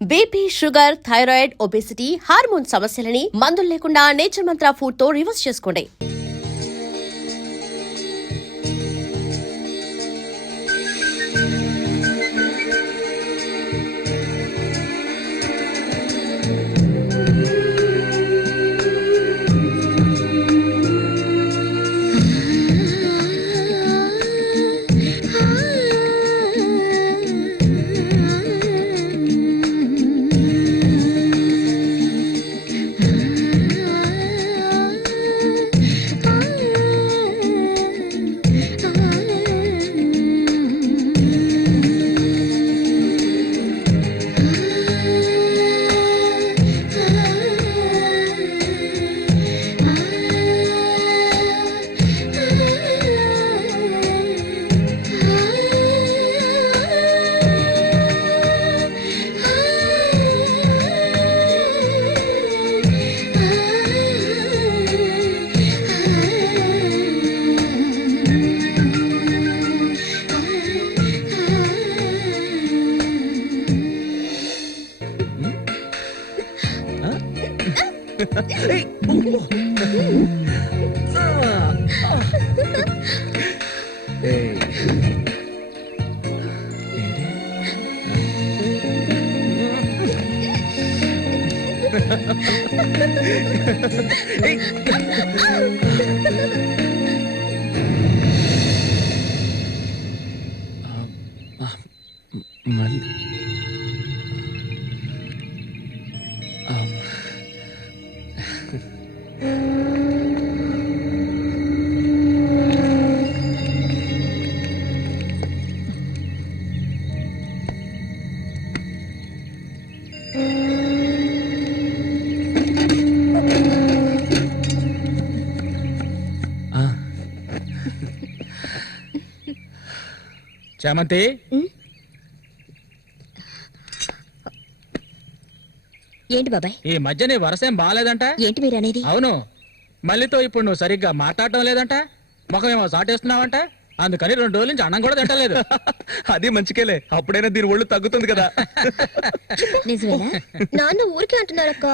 BP, sugar, thyroid, obesity, hormone సమస్యలని మందులు లేకుండా నేచర్ మంత్ర ఫుడ్ తో రివర్స్ చేసుకోండి. చామంతి, ఏంటి బాబాయ్? ఈ మధ్య నీ వరసేం బాగాలేదంట. ఏంటి మీరు అనేది? అవును, మళ్ళీతో ఇప్పుడు నువ్వు సరిగ్గా మాట్లాడటం లేదంట, ముఖమేమో సాటేస్తున్నావంట, అందుకని 2 రోజుల నుంచి అన్నం కూడా తింటలేదు. అది మంచికేలే, అప్పుడైనా దీని ఒళ్ళు తగ్గుతుంది కదా. నిజమేనా? నాన్న ఊరికే అంటున్నారక్క.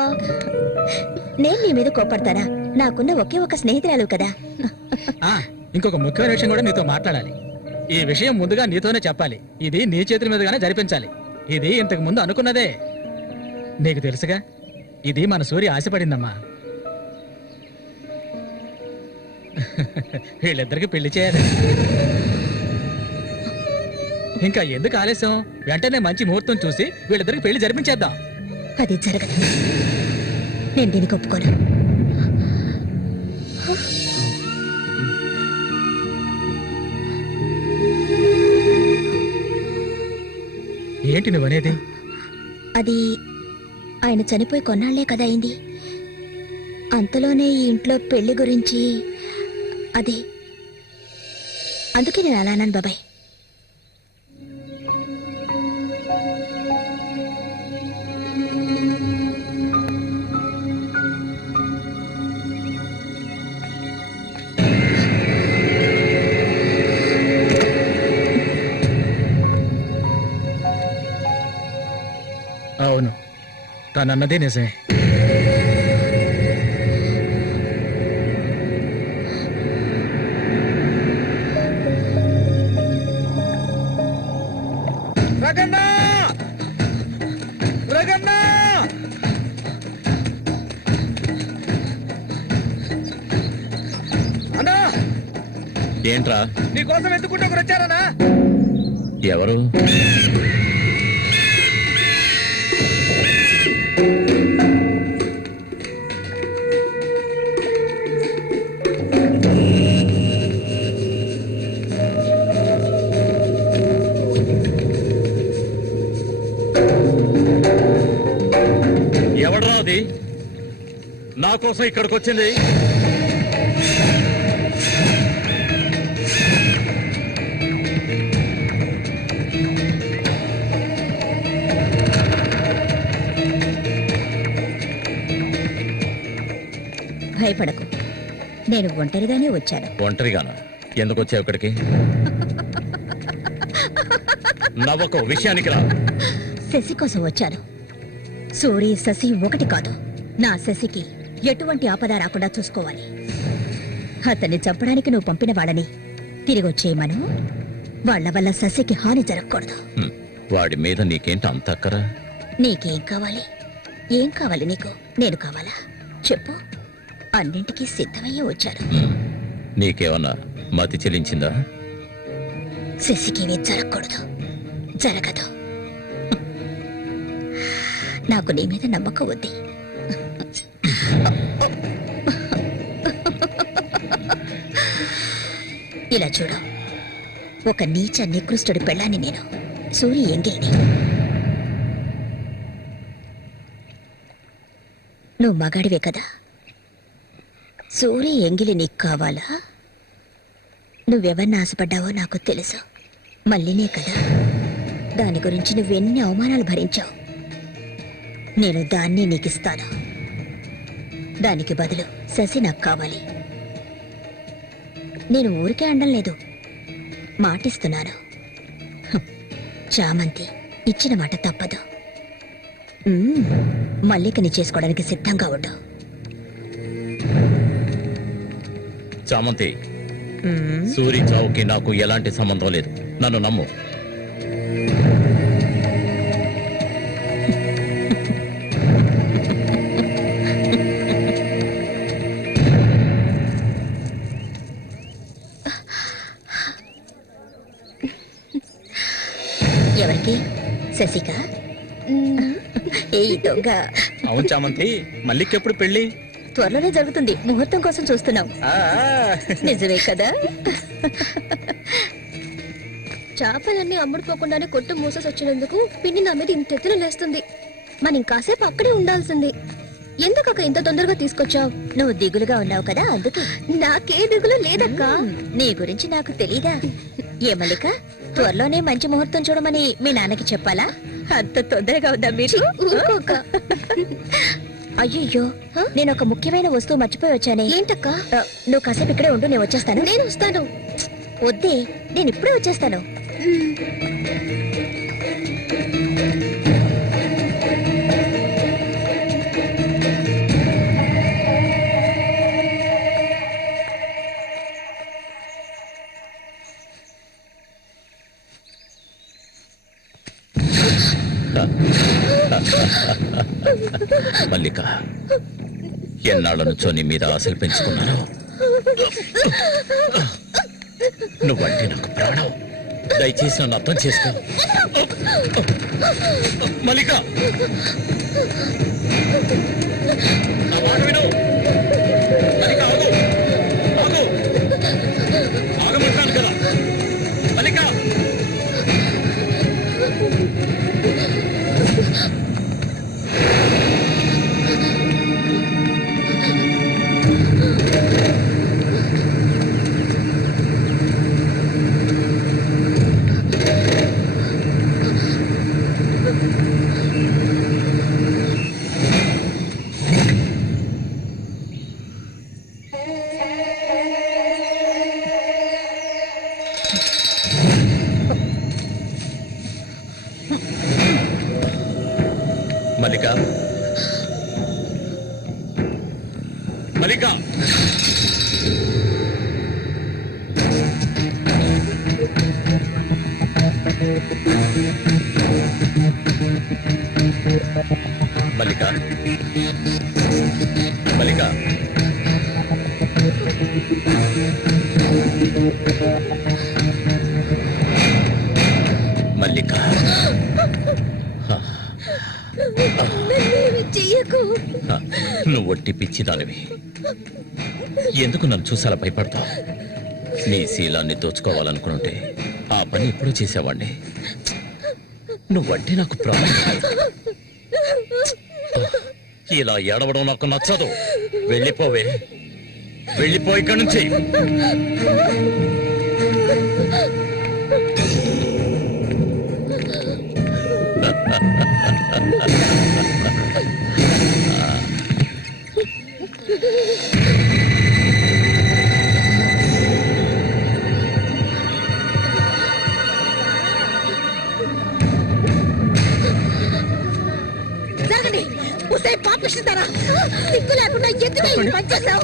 నేను నీ మీద కోపడతానా? నాకున్న ఒకే ఒక స్నేహితురాలు కదా. ఇంకొక ముఖ్యమైన విషయం కూడా నీతో మాట్లాడాలి. ఈ విషయం ముందుగా నీతోనే చెప్పాలి. ఇది నీ చేతుల మీదుగానే జరిపించాలి. ఇది ఇంతకు ముందు అనుకున్నదే, నీకు తెలుసుగా. ఇది మన సూర్య ఆశపడిందమ్మా. వీళ్ళిద్దరికి పెళ్లి చేయాలి. ఇంకా ఎందుకు ఆలస్యం? వెంటనే మంచి ముహూర్తం చూసి వీళ్ళిద్దరికి పెళ్లి జరిపించేద్దాం. అది జరగదు. నేను దీనికి ఒప్పుకోను. ఏంటి నువ్వనేది? అది ఆయన చనిపోయి కొన్నాళ్లే కదా అయింది. అంతలోనే ఈ ఇంట్లో పెళ్లి గురించి అదే, అందుకే నేను అలా అన్నాను బాబాయ్. అవును, తనన్నదే నిజమే. ఏంట్రా? నీకోసం ఎందుకుంటే ఒకరు వచ్చారనా? ఎవరు? ఎవడ్రా అది నా కోసం ఇక్కడికి వచ్చింది? భయపడకు, నేను ఒంటరిగానే వచ్చాను. ఒంటరిగానా? ఎందుకు వచ్చావు ఇక్కడికి? నవ్వకు, విషయానికి రా. శశి కోసం వచ్చాను. సూరి శశి ఒకటి కాదు. నా శశికి ఎటువంటి ఆపద రాకుండా చూసుకోవాలి. అతన్ని చంపడానికి నువ్వు పంపిన వాళ్ళని తిరిగొచ్చేయమను. వాళ్ళ వల్ల శశికి హాని జరగకూడదు. వాడి మీద నీకేంటి అంత అక్కరా? నీకేం కావాలి? ఏం కావాలి నీకు? నేను కావాలా? చెప్పు. అన్నింటికీ సిద్ధమయ్యే వచ్చాను. నీకేమన్నా మతి చెల్లించిందా? శశికేమీ జరగకూడదు. జరగదు. నాకు నీ మీద నమ్మకం ఉంది. ఇలా చూడు, ఒక నీచ నికృష్టుడి పెళ్ళాన్ని నేను, సూరి ఎంగిల్ని. నువ్వు మగాడివే కదా. సూరి ఎంగిలి నీకు కావాలా? నువ్వెవరిని ఆశపడ్డావో నాకు తెలుసు. మళ్ళీనే కదా. దాని గురించి నువ్వెన్ని అవమానాలు భరించావు. నేను దాన్ని నీకిస్తాను. దానికి బదులు శశి నాకు కావాలి. నేను ఊరికే అండం లేదు, మాటిస్తున్నాను. చామంతి ఇచ్చిన మాట తప్పదు. మల్లికని చేసుకోవడానికి సిద్ధంగా ఉండు. చామంతి, సూరి చావుకి నాకు ఎలాంటి సంబంధం లేదు. నన్ను నమ్ము. ఎవరికి? శశికా? ఏ దొంగ! అవును చామంతి, మల్లికెప్పుడు పెళ్ళి? త్వరలోనే జరుగుతుంది. ముహూర్తం కోసం చూస్తున్నాం. నిజమే కదా. చేపలన్నీ అమ్ముడుపోకుండానే కొట్టు మూసేసి వచ్చినందుకు పిన్ని నా మీద ఇంత ఎత్తున లేస్తుంది. మనం ఇంకాసేపు అక్కడే ఉండాల్సింది. ఎందుకక్క ఇంత తొందరగా తీసుకొచ్చావు? నువ్వు దిగులుగా ఉన్నావు కదా, అందుకే. నాకే దిగులు లేదక్కా. నీ గురించి నాకు తెలీదా? ఏ మల్లిక, త్వరలోనే మంచి ముహూర్తం చూడమని మీ నాన్నకి చెప్పాలా? అంత తొందరగా ఉందా మీరు? ఊరుకోక. అయ్యయ్యో, నేను ఒక ముఖ్యమైన వస్తువు మర్చిపోయి వచ్చానే. ఏంటక్క? నువ్వు కాసేపు ఇక్కడే ఉండు, నేను వచ్చేస్తాను. నేను వస్తాను. వద్దే, నేను ఇప్పుడే వచ్చేస్తాను. మల్లిక, ఎన్నాళ్ళ నుంచో నీ మీద ఆశలు పెంచుకున్నాను. నువ్వంటే నాకు ప్రాణం. దయచేసి నన్ను అర్థం చేసుకో. మల్లిక, నా మాట విను. మల్లిక, ఆగు, ఆగు, ఆగమంటాను కదా. మల్లిక, మల్లిక, మల్లిక, మల్లిక, మల్లిక, మల్లిక, చెయ్యకు. నువ్వు ఒట్టి పిచ్చిదానివి. ఎందుకు నన్ను చూసాలా భయపడతావు? నీ శీలాన్ని దోచుకోవాలనుకుంటే ఆ పని ఎప్పుడూ చేసేవాడిని. నువ్వంటే నాకు ప్రాణం. ఇలా ఏడవడం నాకు నచ్చదు. వెళ్ళిపోవే, వెళ్ళిపో ఇక్కడి నుంచి. జరగండి. ఉసే పాపిస్తారా? సిగ్గు లేకుండా ఎందుకు ఈ పని చేశావు?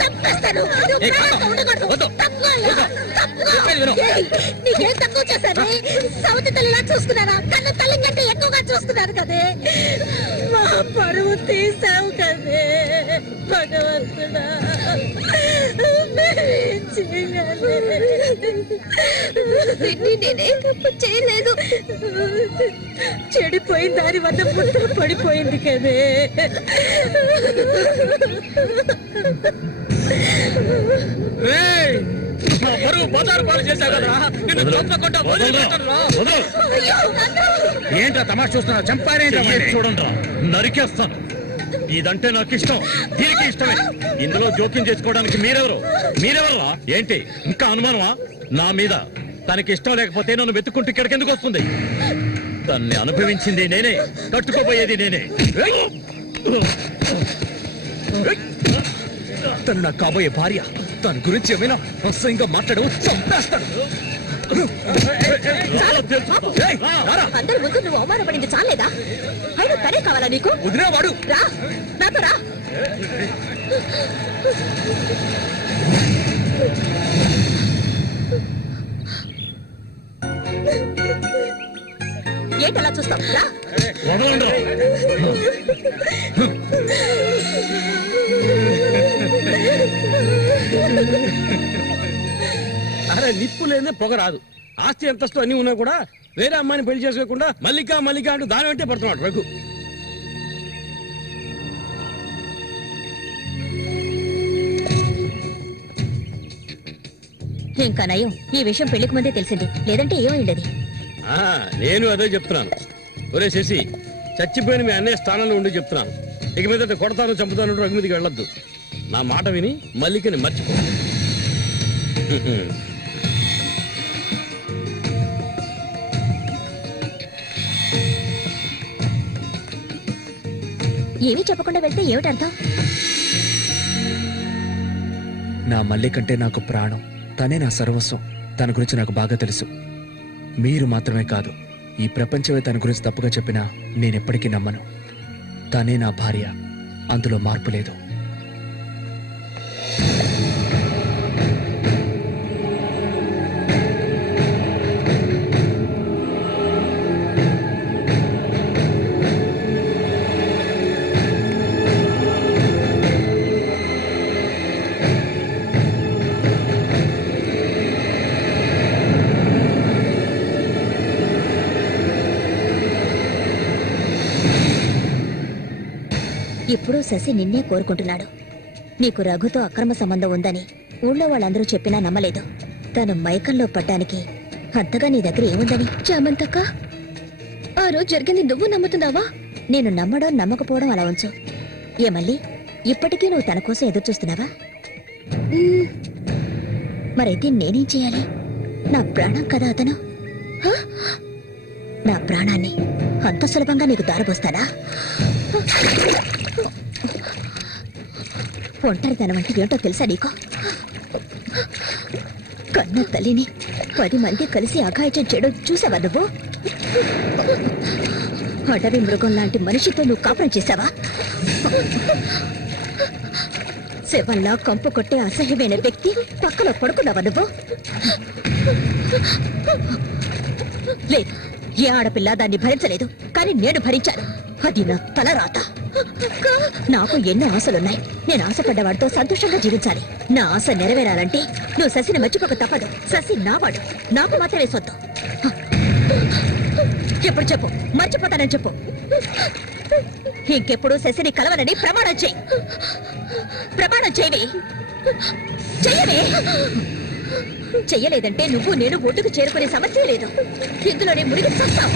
చంపేస్తాను. నువ్వు ఏ, ప్రాణంగా ఉండకూడదు. వద్దు. తప్పుకోవాలా? తప్పుకో. చెప్పేది విను. ఏయ్, నీకేం తక్కువ చేశాను? సౌతి తల్లిలా చూసుకున్నారా? కన్న తల్లి కంటే ఎక్కువగా చూసుకున్నారు కదే. మా పరువు తీసావు కదే భగవంతుడా. మేమేం చేయలేదు. నేనే తప్పు చేయలేదు. చెడిపోయిన దారి వద్ద పుట్టు పడిపోయింది కదే. ఏయ్, నా పరువు బజారు పాలు చేశావు కదరా. నిన్ను వదలు. చంపకుండా వదలరా. వదిలిపెట్టనురా. వదలు. ఏంట్రా తమాషా చూస్తున్నావు? చంపారేంట్రా చెయ్యి వాడిని? చూడండిరా, నరికేస్తాను. ఇదంటే నాకు ఇష్టం, దీనికి ఇష్టమే. ఇందులో జోక్యం చేసుకోవడానికి మీరెవరా? ఏంటి ఇంకా అనుమానమా నా మీద? తనకి ఇష్టం లేకపోతే నన్ను వెతుక్కుంటూ ఇక్కడికి ఎందుకు వస్తుంది? తన్ని అనుభవించింది నేనే, కట్టుకోబోయేది నేనే. తను నాకు కాబోయే భార్య. తన గురించి ఏమైనా అసహ్యంగా మాట్లాడు, చంపేస్తాడు. ఏయ్, రారా. అందరి ముందు నువ్వు అవమానపడింది చాలేదా? అయినా తనే కావాలా నీకు? వదిలేవాడు. రా, నాతో రా. ఏంటలా చూస్తావు? రా. వదలండిరా. అరే నిప్పు లేదే పొగ రాదు. ఆస్తి అంతస్తు అన్ని ఉన్నా కూడా వేరే అమ్మాయిని పెళ్లి చేసుకోకుండా మల్లిక అంటూ దాని వెంటే పడుతున్నాడు రఘు. ఇంకా నయం ఈ విషయం పెళ్లికి ముందే తెలిసింది, లేదంటే ఏమైండేది? నేను అదే చెప్తున్నాను. ఒరే శశి, చచ్చిపోయిన మీ అన్నయ్య స్థానంలో ఉండి చెప్తున్నాను. ఇక మీద కొడతాను చంపుతాను రఘు మీదకి వెళ్ళొద్దు. నా మాట విని మల్లికని మర్చిపో. ఏమీ చెప్పకుండా వెళ్తే ఏమిటి అర్థం? నా మల్లి కంటే నాకు ప్రాణం. తనే నా సర్వస్వం. తన గురించి నాకు బాగా తెలుసు. మీరు మాత్రమే కాదు, ఈ ప్రపంచమే తన గురించి తప్పుగా చెప్పినా నేనెప్పటికీ నమ్మను. తనే నా భార్య, అందులో మార్పు లేదు. ఇప్పుడు శశి నిన్నే కోరుకుంటున్నాడు. నీకు రఘుతో అక్రమ సంబంధం ఉందని ఊళ్ళో వాళ్ళందరూ చెప్పినా నమ్మలేదు. తను మైకంలో పడ్డానికి అంతగా నీ దగ్గర ఏముందని? చామంతక్క, ఆ రోజు జరిగింది నువ్వు నమ్ముతున్నావా? నేను నమ్మడం నమ్మకపోవడం అలా ఉంచు. ఏ మళ్ళీ ఇప్పటికీ నువ్వు తన కోసం ఎదురు చూస్తున్నావా? మరైతే నేనేం చేయాలి? నా ప్రాణం కదా అతను. హ? నా ప్రాణాన్ని అంత సులభంగా నీకు దారబోస్తానా? ఒంటరితనం అంటే ఏంటో తెలుసా నీకు? కన్న తల్లిని 10 మంది కలిసి అఘాయిత్యం చేయడం చూసావా నువ్వు? అడవి మృగం లాంటి మనిషితో నువ్వు కాపురం చేశావా? శవంలా కంపు కొట్టే అసహ్యమైన వ్యక్తి పక్కలో పడుకున్నావా నువ్వు? లేదు, ఏ ఆడపిల్ల దాన్ని భరించలేదు, కానీ నేను భరించాను. అది నా తలరాత. నాకు ఎన్నో ఆశలున్నాయి. నేను ఆశపడ్డవాడితో సంతోషంగా జీవించాలి. నా ఆశ నెరవేరాలంటే నువ్వు శశిని మర్చిపోక తప్పదు. శశి నావాడు, నాకు మాత్రమే సొత్తు. ఎప్పుడు చెప్పు, మర్చిపోతానని చెప్పు. ఇంకెప్పుడు శశిని కలవనని ప్రమాణం చేయి. ప్రమాణం చేయవే. చెయ్యవే. చెయ్యలేదంటే నువ్వు నేను ఒడ్డుకు చేరుకునే సమస్య లేదు. ఇందులోనే మునిగి చస్తావు.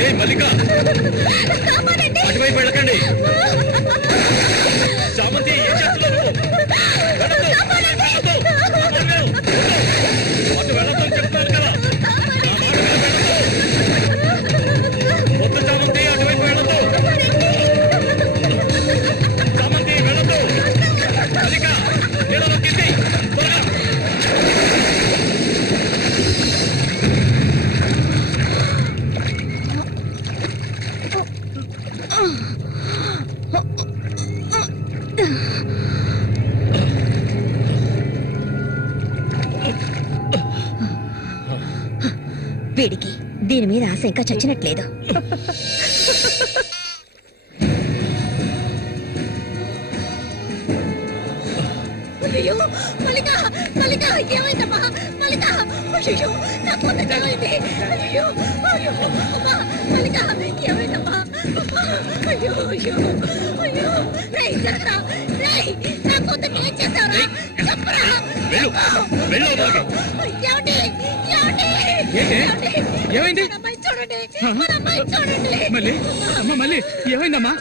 ఏయ్ మల్లిక, అటువైపు వెళ్ళకండి. చామంతి, ఏం చేస్తున్నావు నువ్వు? వెళ్ళొద్దు. అటు వెళ్ళొద్దని చెప్తున్నాను కదా. నా మాట విని వెళ్ళొద్దు. వద్దు చామంతి, అటువైపు వెళ్ళొద్దు. వీడికి దీని మీద ఆశ ఇంకా చచ్చినట్లేదు. అయ్యో మల్లిక మల్లిక ఏమైందమ్మా మల్లిక అయ్యో నా కూతురు ఏమైంది అయ్యో అయ్యో అమ్మా మల్లిక ఏమైందమ్మా అయ్యో అయ్యో అయ్యో రేయ్ జరగరా రేయ్ నా కూతురు ఏం చేశావురా చెప్పరా వెళ్ళు వెళ్ళు లోపలికి. ఏమండి ఏమండి ఏంటి? ఏమైంది? మన అమ్మాయి చూడండి మన అమ్మాయి చూడండి మళ్ళీ అమ్మ మళ్ళీ ఏమైందమ్మా?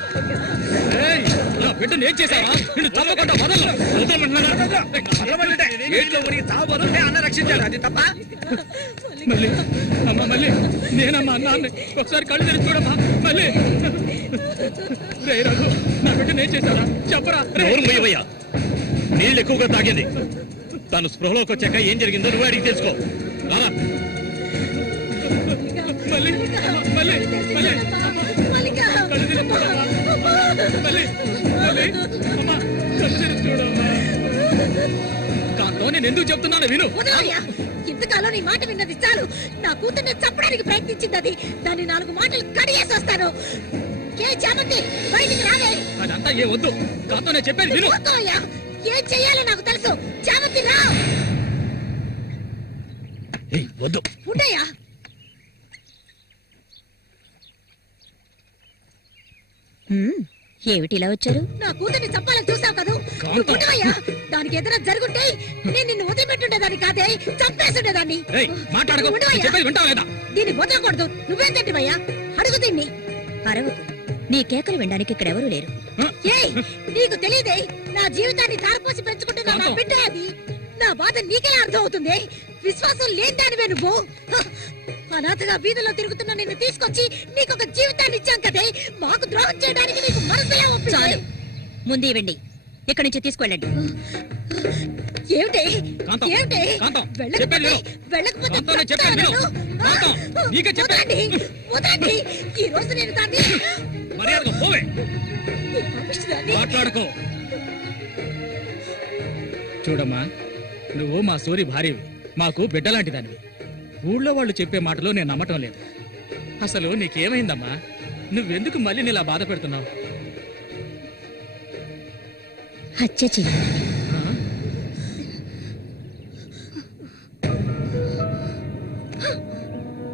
ఏయ్, నా బిడ్డను ఏం చేశావా? నిన్ను చంపకుండా వదలను. మళ్ళీ అమ్మ మళ్ళీ నేనమ్మా నాన్న ఒకసారి కళ్ళు తెరిచి చూడమ్మా మళ్ళీ. రేయ్ రఘు, నా బిడ్డను ఏం చేశారా చెప్పరా? నోరు మూయవయ్యా. నీళ్ళు ఎక్కువగా తాగింది. తను స్పృహలోకి వచ్చాక ఏం జరిగిందో నువ్వు అడిగి తెలుసుకో. రారా. మళ్ళీ మళ్ళీ మళ్ళీ మల్లిక కళ్ళు తెరిచి చూడమ్మా మళ్ళీ మళ్ళీ అమ్మా కళ్ళు తెరిచి చూడమ్మా. కాంతో నేను ఎందుకు చెప్తున్నాను విను. వదలయ్యా ఇంతకాలం నీ మాట విన్నది చాలు. నా కూతుర్ని చంపడానికి ప్రయత్నించింది అది. దాన్ని 4 మాటలు కడిగేసి వస్తాను. ఏ చామంతి బయటికి రాలే. అదంతా ఏ వద్దు. కాంతో నేను చెప్పేది విను. వదలయ్యా ఏం చెయ్యాలో నాకు తెలుసు. చామంతి రా ఏయ్, వద్దు. ఉండయ్యా. ఏమిటి ఇలా వచ్చారు? నా కూతుర్ని చంపాలని చూసావు కదా. కాంతం. ఉండవయ్యా దానికి ఏదైనా జరుగుంటే నేను నిన్ను వదిలిపెట్టుండేదాన్ని కాదే, చంపేసుండేదాన్ని. ఏయ్, మాట్లాడకు. నేను ఉండవయ్యా. చెప్పేది వింటావా లేదా? దీన్ని వదలకూడదు. నువ్వేం తింటివయ్యా? అడుగు తిన్ని. అరవకు. నీ కేకలు వినడానికి ఇక్కడెవరూ లేరు. ఏయ్ నీకు తెలియదే నా జీవితాన్ని ధారపోసి పెంచుకుంటున్నా నా కాంతం. బిడ్డ అది. నా బాధ నీకెలా అర్థం అవుతుంది? విశ్వాసం లేనిదానివే నువ్వు. హ! అనాథగా వీధిలో తిరుగుతున్న నిన్ను తీసుకొచ్చి నీకు ఒక జీవితాన్ని ఇచ్చాం కదే. మాకు ద్రోహం చేయడానికి నీకు మనసులే ఒప్పింది. చాలు. ముందు ఇవ్వండి. ఇక్కడి నుంచి తీసుకెళ్ళండి. ఏమిటి కాంతం. ఏమిటి కాంతం. వెళ్ళకపోతే చెప్పేది విను. వెళ్ళకపోతే కాంతం, నేను చెప్పేది విను. చంపుతాను. కాంతం, నీకే చెప్పేది. వదలండి వదలండి. ఈ రోజు నేను దాన్ని మర్యాదగా పోవే. ఈ పాపిష్టిదాన్ని మాట్లాడుకో. చూడమ్మా, నువ్వు మా సూరి భార్యవి, మాకు బిడ్డలాంటి దానివి. ఊళ్ళో వాళ్ళు చెప్పే మాటలు నేను నమ్మటం లేదు. అసలు నీకేమైందమ్మా? నువ్వెందుకు మళ్ళీ నీలా బాధ పెడుతున్నావు? హత్య చెయ్యి.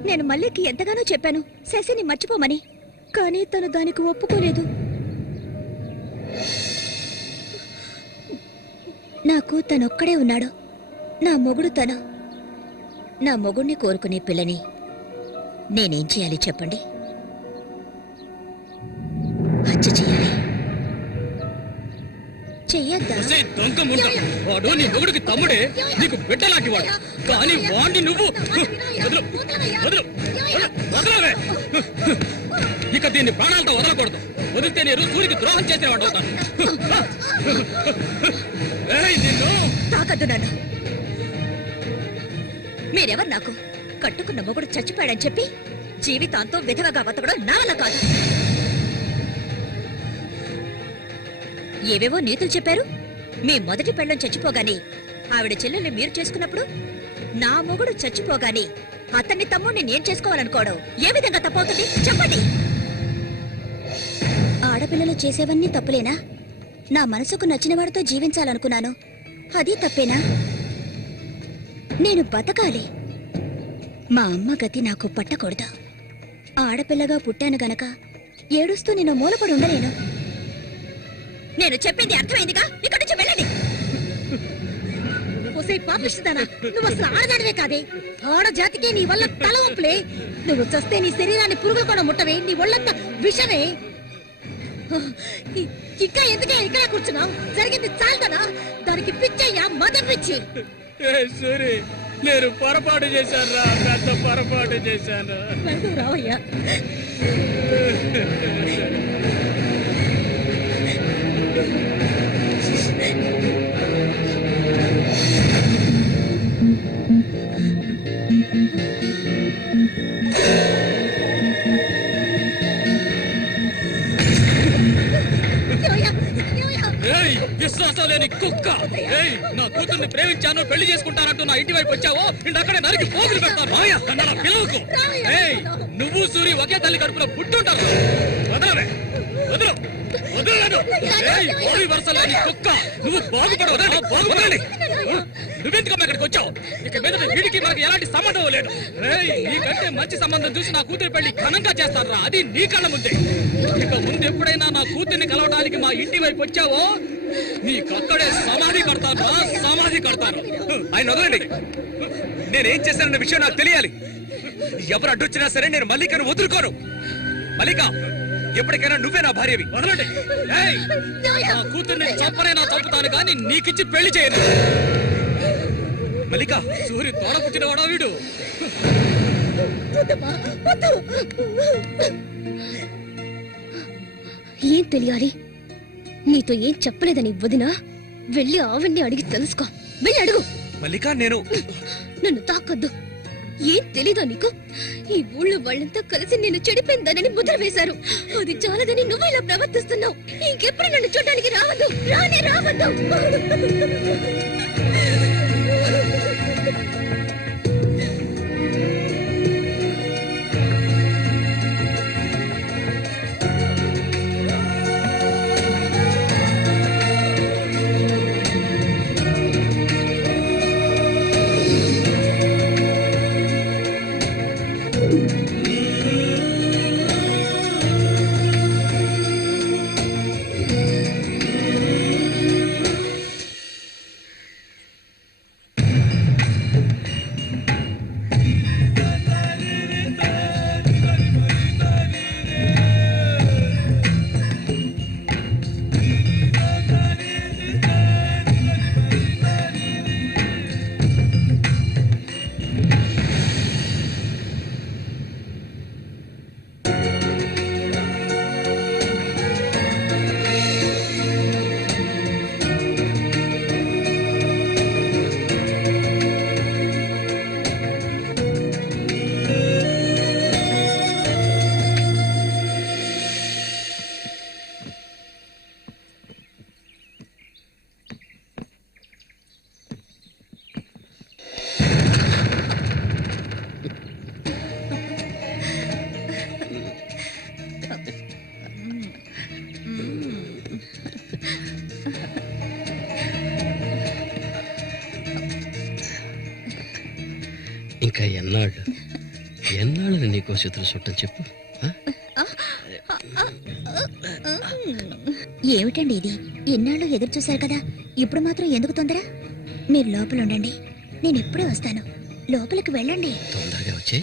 నేను మల్లికి ఎంతగానో చెప్పాను శశిని మర్చిపోమని, కానీ తను దానికి ఒప్పుకోలేదు. నాకు తనొక్కడే ఉన్నాడు. నా మొగుడు తను. నా మొగుడిని కోరుకునే పిల్లని నేనేం చేయాలి చెప్పండి? హత్య చెయ్యాలి. చెయ్యొద్దా? ఒసేయ్ దొంగ ముండ, వాడు నీ మొగుడికి తమ్ముడే, నీకు బిడ్డలాంటి వాడు. కానీ వాణ్ణి నువ్వు వదలు, వదలు, వదలు, వదలవే. ఇక దీన్ని ప్రాణాలతో వదలకూడదు. వదిలితే నేను సూరికి ద్రోహం చేసిన వాడు అవుతాను. ఏయ్, నిన్ను తాకద్దు నన్ను. మీరెవరు నాకు? కట్టుకున్న మొగుడు చచ్చిపోయాడని చెప్పి జీవితాంతం విధవగా బతకడం నా వల్ల కాదు. ఏవేవో నీతులు చెప్పారు. మీ మొదటి పెళ్ళం చచ్చిపోగానే ఆవిడ చెల్లెల్ని మీరు చేసుకున్నప్పుడు నా మొగుడు చచ్చిపోగానే అతన్ని తమ్ముడిని నేను చేసుకోవాలనుకోవడం ఏ విధంగా తప్పవుతుంది చెప్పండి? ఆడపిల్లలు చేసేవన్నీ తప్పులేనా? నా మనసుకు నచ్చిన వాడితో జీవించాలనుకున్నాను, అది తప్పేనా? నేను బతకాలి. మా అమ్మ గతి నాకు పట్టకూడదు. ఆడపిల్లగా పుట్టాను గనక ఏడుస్తూ నేను మూలపడి ఉండలేను. నేను చెప్పింది అర్థమైందిగా? ఇక్కడి నుంచి వెళ్ళండి. ఒసే పాపిష్టిదానా, నువ్వు అసలు ఆడదానివే కాదే. ఆడజాతికే నీ వల్ల తల ఒప్పులే. నువ్వు చస్తే నీ శరీరాన్ని పురుగులు కూడా ముట్టవే. నీ ఒళ్ళంతా విషమే. ఇంకా ఎందుకే ఇక్కడ కూర్చున్నావు? జరిగింది చాలుదనా? దానికి పిచ్చయ్యా, మద పిచ్చి. సూరి, నేను పొరపాటు చేశాను రా, పెద్ద పొరపాటు చేశాను. వెళ్తూ రావయ్యా. ఏయ్, విశ్వాసం లేని కుక్క! ఏయ్, నా కూతుర్ని ప్రేమించాను, పెళ్లి చేసుకుంటానంటూ నా ఇంటి వైపు వచ్చావో అక్కడే నరికి పోగులు పెడతాను. నన్ను అలా పిలవకు. ఏయ్, నువ్వు సూరి ఒకే తల్లి కడుపులో పుట్టుంటారు. వదలవే, వదలు, వదలను. ఏయ్, ఓడి వరుస లేని కుక్క! నువ్వు బాగుపడవు, బాగుపడాలి. నువ్వెందుకమ్మా ఇక్కడికి వచ్చావు? ఇక మీద వీడికి మనకి ఎలాంటి సంబంధం లేదు. ఏయ్, నీకంటే మంచి సంబంధం చూసి నా కూతురి పెళ్లి ఘనంగా చేస్తారా? అది నీ కళ్ళ ముందే. ఇక ముందు ఎప్పుడైనా నా కూతుర్ని కలవడానికి మా ఇంటి వైపు వచ్చావో నీకక్కడే సమాధి కడతాను, సమాధి కడతాను. ఆయన వదలండి. నేనేం చేశానన్న విషయం నాకు తెలియాలి. ఎవరు అడ్డొచ్చినా సరే నేను మల్లికను వదులుకోను. మల్లిక, ఎప్పటికైనా నువ్వే నా భార్యవి. వదలండి. ఏయ్, నా కూతుర్ని చంపనైనా చంపుతాను కానీ నీకిచ్చి పెళ్లి చేయను. మల్లిక, సూరి తోడ పుట్టినవాడా వీడు? ఏం తెలియాలి? నీతో ఏం చెప్పలేదని వదినా వెళ్ళి ఆవిడ్ని అడిగి తెలుసుకో. వెళ్ళి అడుగు. మల్లిక, నేను నన్ను తాకొద్దు. ఏం తెలీదా నీకు? ఈ ఊళ్ళో వాళ్ళంతా కలిసి నేను చెడిపోయిందనని ముద్ర వేశారు. అది చాలదని నువ్వు ఇలా ప్రవర్తిస్తున్నావు. ఇంకెప్పుడు నన్ను చూడడానికి రావద్దు, రానే రావద్దు. ఇంకా ఎన్నాళ్ళని నీకో చిత్ర చుట్టం చెప్పు. ఏమిటండి ఇది? ఎన్నాళ్ళు ఎదురు చూశారు కదా, ఇప్పుడు మాత్రం ఎందుకు తొందర? మీరు లోపల ఉండండి, నేను ఎప్పుడే వస్తాను. లోపలికి వెళ్ళండి. తొందరగా వచ్చే.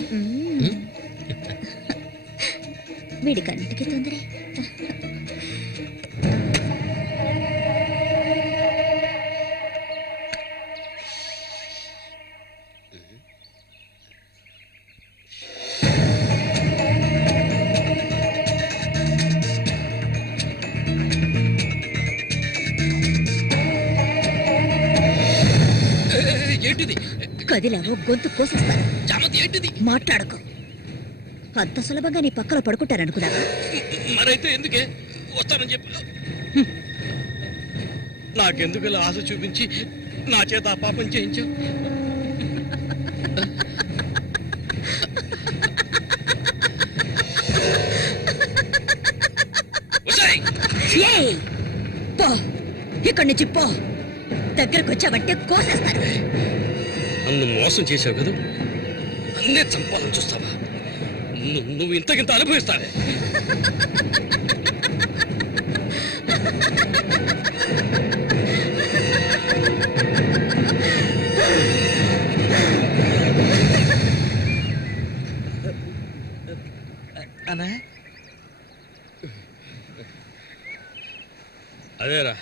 వీడికన్నిటికీ తొందరే. ఏంటిది? కదిలావో గొంతు కోసేస్తాను. చామతి ఏంటిది? మాట్లాడకు. అంత సులభంగా నీ పక్కన పడుకుంటారనుకున్నావా? మరైతే ఎందుకే వస్తానని చెప్పి నాకెందుకు ఇలా ఆశ చూపించి నా చేత ఆ పాపం చేయించు? ఏయ్! పో, ఇక్కడి నుంచి పో. దగ్గరకు వచ్చావంటే కోసేస్తాను. నన్ను మోసం చేసావు కదా, అన్నే చంపాలని చూస్తావా? నువ్వు ఇంతకింత అనుభవిస్తావే. అదేరా,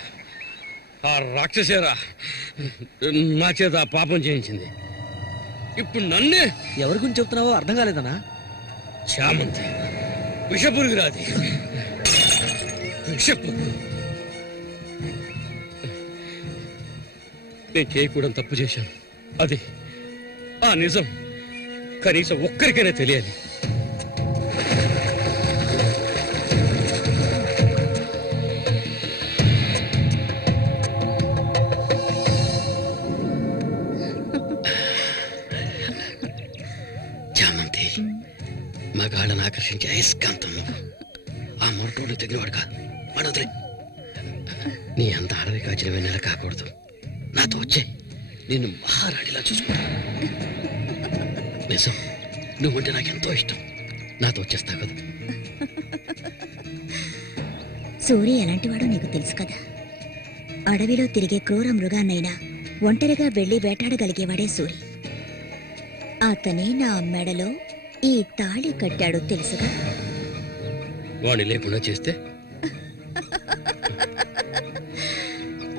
ఆ రాక్షసేరా నా చేత ఆ పాపం చేయించింది. ఇప్పుడు నన్నే. ఎవరి గురించి చెప్తున్నావో అర్థం కాలేదనా? చామంతి విషపురుగురాది, విషపు. నేను చేయకూడదు తప్పు చేశాను. అది ఆ నిజం కనీసం ఒక్కరికైనా తెలియాలి. మంచి అయస్కాంతం నువ్వు. ఆ మొరటోడు తగినవాడు కాదు, పడవదులే. నీ అంత అడవి కాచిన వెన్నెల కాకూడదు. నాతో వచ్చే నిన్ను మహారాణిలా చూసుకుంటా. నిజం, నువ్వంటే నాకెంతో ఇష్టం. నాతో వచ్చేస్తావు కదా. సూర్య ఎలాంటివాడో నీకు తెలుసు కదా. అడవిలో తిరిగే క్రూర మృగాన్నైనా ఒంటరిగా వెళ్లి వేటాడగలిగేవాడే సూరి. అతనే నా మెడలో ఈ తాళి కట్టాడు తెలుసుగా. వాణ్ణి లేకుండా చేస్తే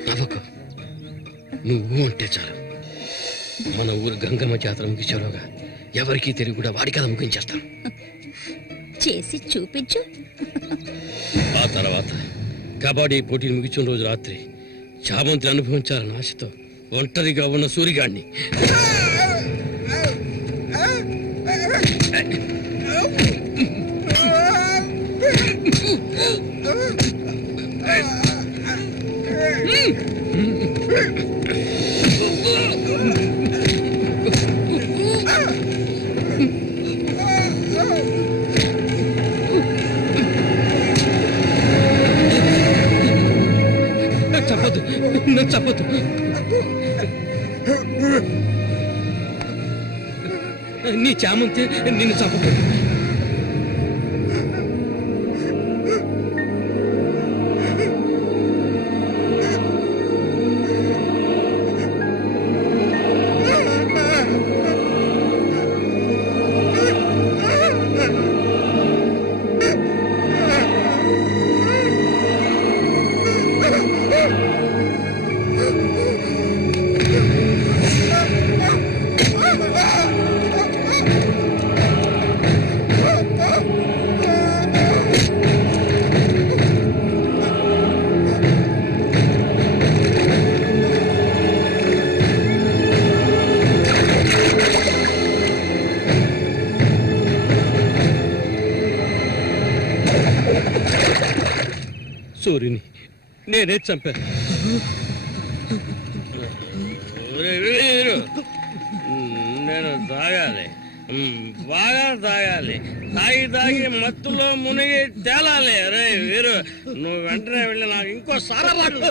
నవ్వకు. నువ్వు అంటే చాలు. మన ఊరు గంగమ్మ జాతర ముగించేలోగా ఎవరికీ తెలివి కూడా వాడి కథ ముగించేస్తాను. చేసి చూపించు. ఆ తర్వాత కబడ్డీ పోటీలు ముగించిన రోజు రాత్రి చామంతి అనుభవించాలని ఆశతో ఒంటరిగా ఉన్న సూరిగాడిని చెప్పదు, నన్ను చెప్పదు. నీ చామంతి నిన్ను చంపదు. సూర్యుని నేనే చంపాను. నేను తాగాలి, బాగా తాగాలి. తాగి తాగి మత్తులో మునిగి తేలాలి. అరే వీరు, నువ్వు వెంటనే వెళ్ళి నాకు ఇంకో సారా బాటలు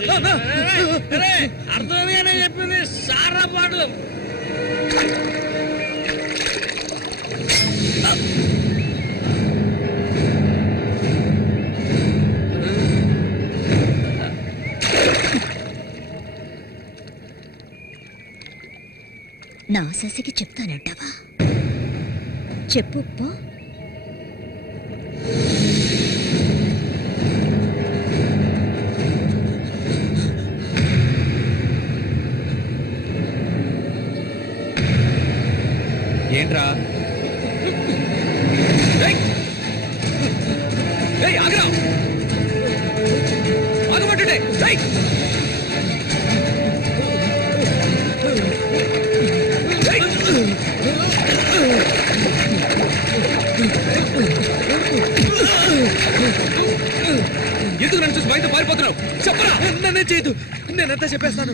అర్థమేనే చెప్పింది. సారా బాటలు నా శశికి చెప్తానంటావా? చెప్పు పో. ఏంట్రా? ఆగరా, ఆగమంటుంటే. ఎందుకు నన్ను చూసి బయట పారిపోతున్నావు? చెప్పరా. నన్నే చేయదు, నేనంతా చెప్పేస్తాను.